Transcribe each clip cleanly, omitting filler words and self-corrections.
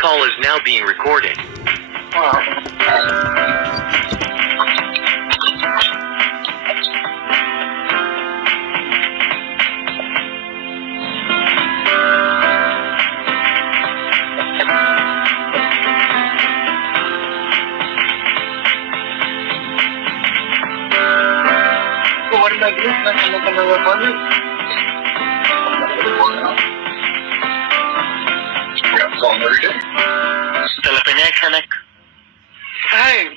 call is now being recorded. What am I doing? I'm going to report you. Hi.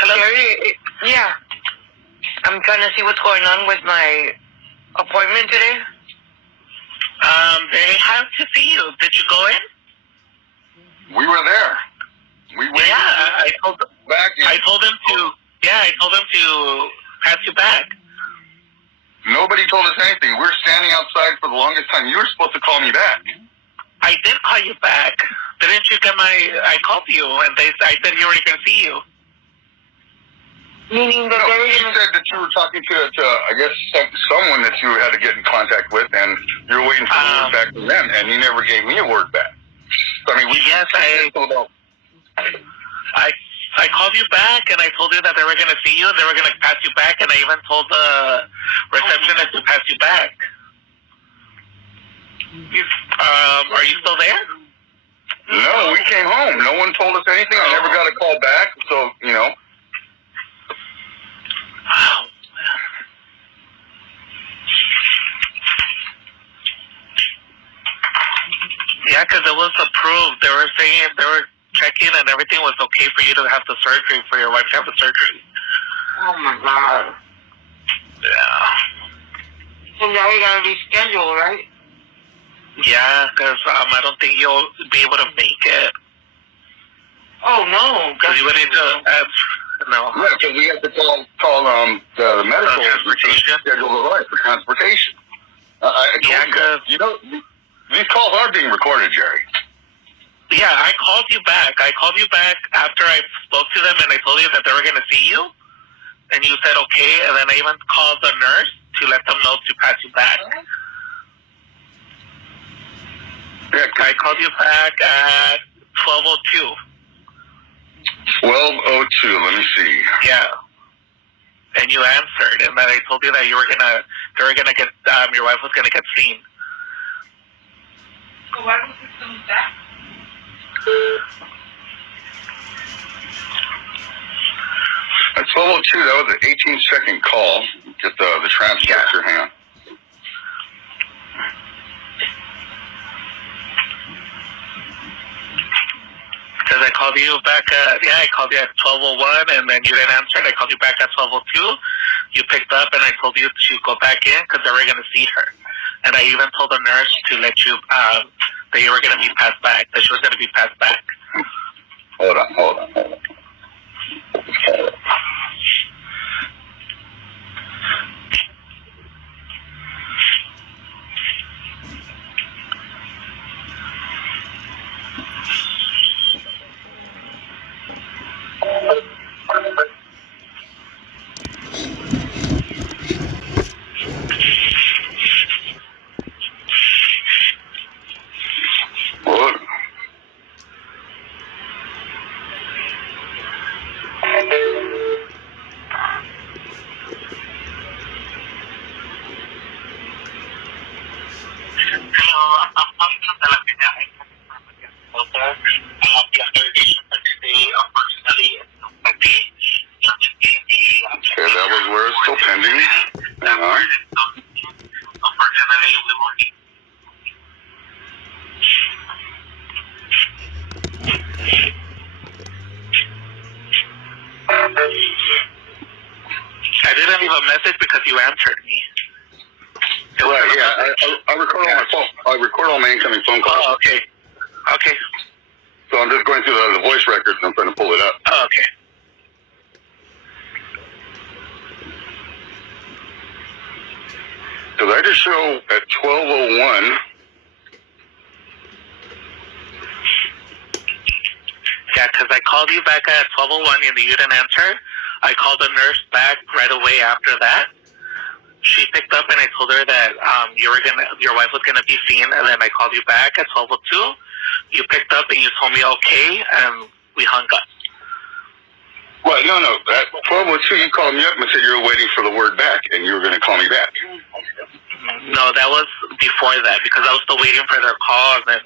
Hello? Jerry, yeah. I'm trying to see what's going on with my appointment today. They have to see you. Did you go in? We were there. We waited. Yeah, I told them. Back in. I told them to. Yeah, I told them to pass you back. Nobody told us anything. We were standing outside for the longest time. You were supposed to call me back. I did call you back. Didn't you get my? I called you, and I said you were going to see you. Meaning that No, they were she going to... said that you were talking to I guess, someone that you had to get in contact with, and you were waiting for the word back from them, and you never gave me a word back. So, I mean, I called you back, and I told you that they were going to see you, and they were going to pass you back, and I even told the receptionist to pass you back. Are you still there? No, we came home. No one told us anything. I never got a call back, so, you know. Wow. Yeah, because it was approved. They were saying, they were checking and everything was okay for you to have the surgery, for your wife to have the surgery. Oh, my God. Yeah. So now we got to reschedule, right? Yeah, because I don't think you'll be able to make it. Oh, no. Because you would need to no. Yeah, because we have to call the medical transportation. schedule the ride for transportation. I told you that. You know, these calls are being recorded, Jerry. Yeah, I called you back. I called you back after I spoke to them, and I told you that they were going to see you, and you said okay, and then I even called the nurse to let them know to pass you back. Yeah, I called you back at 12:02. 12:02. Let me see. Yeah. And you answered, and then I told you that they were gonna get, your wife was gonna get seen. So why was this coming back? At 12:02, that was an 18-second call. Get the transcriptor. Hang on. Because I called you back I called you at 12:01, and then you didn't answer, and I called you back at 12:02. You picked up, and I told you to go back in because they were going to see her. And I even told the nurse to let you, that you were going to be passed back, that she was going to be passed back. Hold on. Okay, that was where it's still pending. Hang on. Unfortunately, we won't need. I didn't leave a message because you answered me. Right, yeah. I record all my phone. I record all my incoming phone calls. Oh, okay. Okay. So I'm just going through the voice records and I'm trying to pull it up. Oh, okay. Because I just show at 12:01. Yeah, because I called you back at 12:01 and you didn't answer. I called the nurse back right away after that. She picked up and I told her that your wife was gonna be seen, and then I called you back at 12:02. You picked up and you told me okay, and we hung up. Well, no. At 12:02, you called me up and said you were waiting for the word back, and you were going to call me back. No, that was before that, because I was still waiting for their call, and then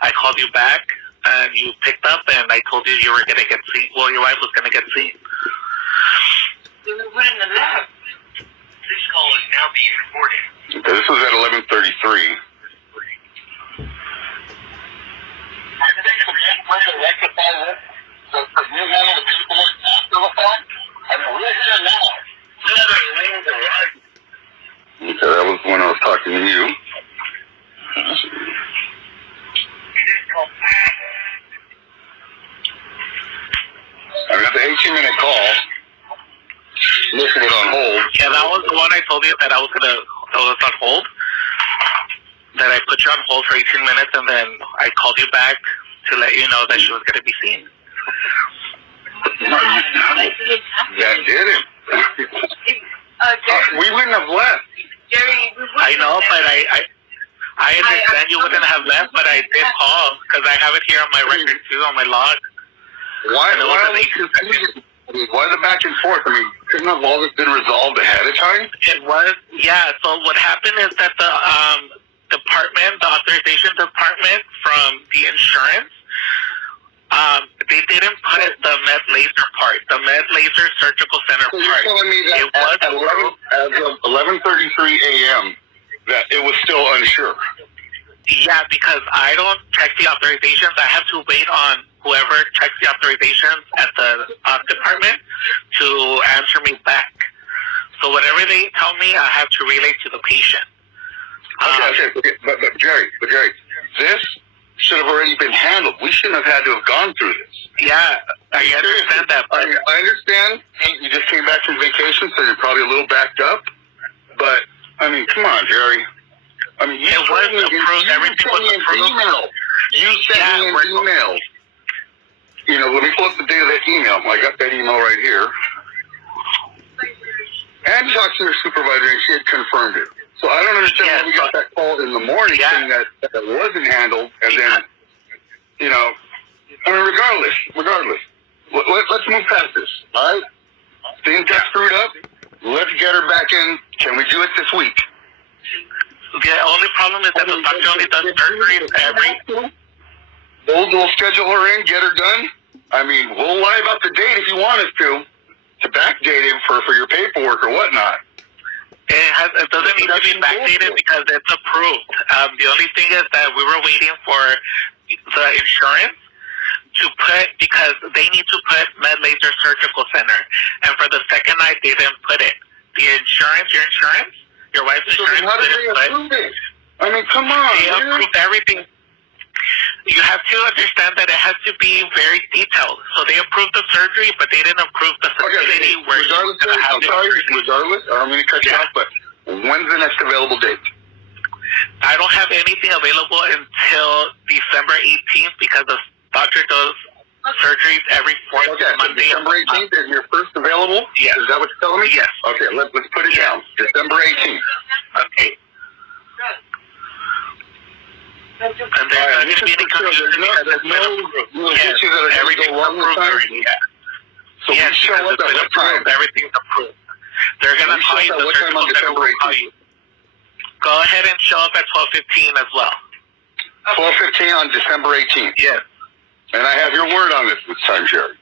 I called you back, and you picked up, and I told you you were going to get seen. Well, your wife was going to get seen. We wouldn't have left. This call is now being recorded. Okay, this was at 11:33. Okay, that was when I was talking to you. I got the 18-minute call. Listed it on hold. Yeah, that was the one I told you that I was on hold. That I put you on hold for 18 minutes, and then I called you back to let you know that she was going to be seen. No, that didn't. Jerry, We wouldn't have left. Jerry, we wouldn't I know, have but left. I understand you wouldn't have left, but I did call because I have it here on my record too, on my log. Why And it was an 18 seconds. Why the back and forth? I mean, couldn't have all this been resolved ahead of time? It was, yeah. So what happened is that the department, the authorization department from the insurance, they didn't put the med laser part, the med laser surgical center So part. you're telling me that It was as of 11:33 a.m. that it was still unsure? Yeah, because I don't check the authorizations. I have to wait on whoever checks the authorizations at the department to answer me back. So whatever they tell me, I have to relay to the patient. Okay. But Jerry, this should have already been handled. We shouldn't have had to have gone through this. Yeah, I understand that. But I understand you just came back from vacation, so you're probably a little backed up. But, I mean, come on, Jerry. I mean, you it was approved. Everything was approved. Email. You sent me an email. You know, let me pull up the date of that email. I got that email right here. And talked to your supervisor, and she had confirmed it. So I don't understand why we got that call in the morning saying that wasn't handled, and then, you know, I mean, regardless, let's move past this, all right? Things got screwed up. Let's get her back in. Can we do it this week? The only problem is that the doctor only does surgery every... We'll schedule her in, get her done. I mean, we'll lie about the date if you want us to backdate him for your paperwork or whatnot. It doesn't need to be backdated because it's approved. The only thing is that we were waiting for the insurance to put, because they need to put Med Laser Surgical Center. And for the second night, they didn't put it. Your insurance, your wife's insurance How did they approve it? I mean, come on. They approved everything. You have to understand that it has to be very detailed. So they approved the surgery, but they didn't approve the facility where you're going to have it. Regardless, I don't mean to cut you off, but when's the next available date? I don't have anything available until December 18th because the doctor does surgeries every fourth Monday. December 18th is your first available? Yes. Is that what you're telling me? Yes. Okay, let's put it down. December 18th. Okay. And there's not going to be any confusion because it's been approved. Yes, everything's approved already. Yeah. So we show up at what time? Everything's approved. They're going to call you. The surgical center will call you. Go ahead and show up at 12:15 as well. 12:15 on December 18th. Yes. And I have your word on this time, Jerry.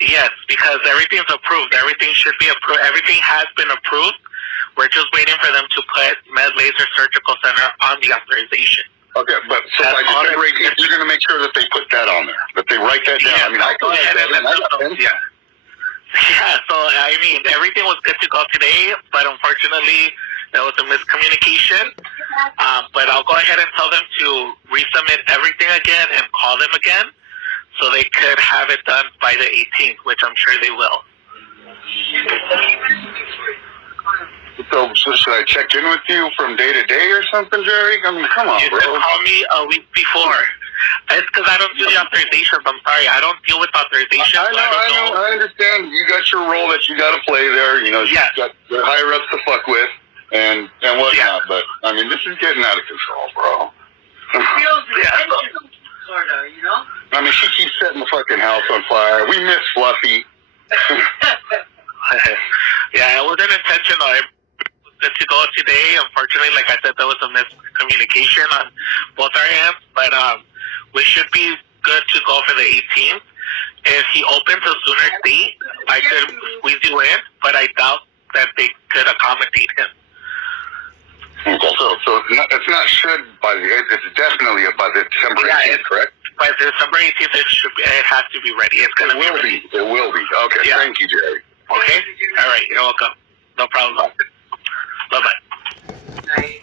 Yes, because everything's approved. Everything should be approved. Everything has been approved. We're just waiting for them to put Med Laser Surgical Center on the authorization. Okay, but so by December 18th, you're going to make sure that they put that on there, that they write that down. Yeah, I mean, I can write that in. Yeah, so, I mean, everything was good to go today, but unfortunately, there was a miscommunication. But I'll go ahead and tell them to resubmit everything again and call them again so they could have it done by the 18th, which I'm sure they will. So should I check in with you from day to day or something, Jerry? I mean, come on, you bro. You can call me a week before. It's because I don't do the authorizations. I'm sorry. I don't deal with authorizations. I know. I understand. You got your role that you got to play there. You know, you got the higher ups to fuck with and whatnot. Yeah. But, I mean, this is getting out of control, bro. sorta, you know? I mean, she keeps setting the fucking house on fire. We miss Fluffy. Yeah, it wasn't intentional. I was good to go today. Unfortunately, like I said, there was a miscommunication on both our ends, but we should be good to go for the 18th. If he opens a sooner date, I could squeeze you in, but I doubt that they could accommodate him. Okay. So it's not should by the, it's definitely by the December 18th, correct? By December 18th, it has to be ready. It's gonna be ready. It will be. Okay. Yeah. Thank you, Jerry. Okay. All right. You're welcome. No problem. Bye bye. Night.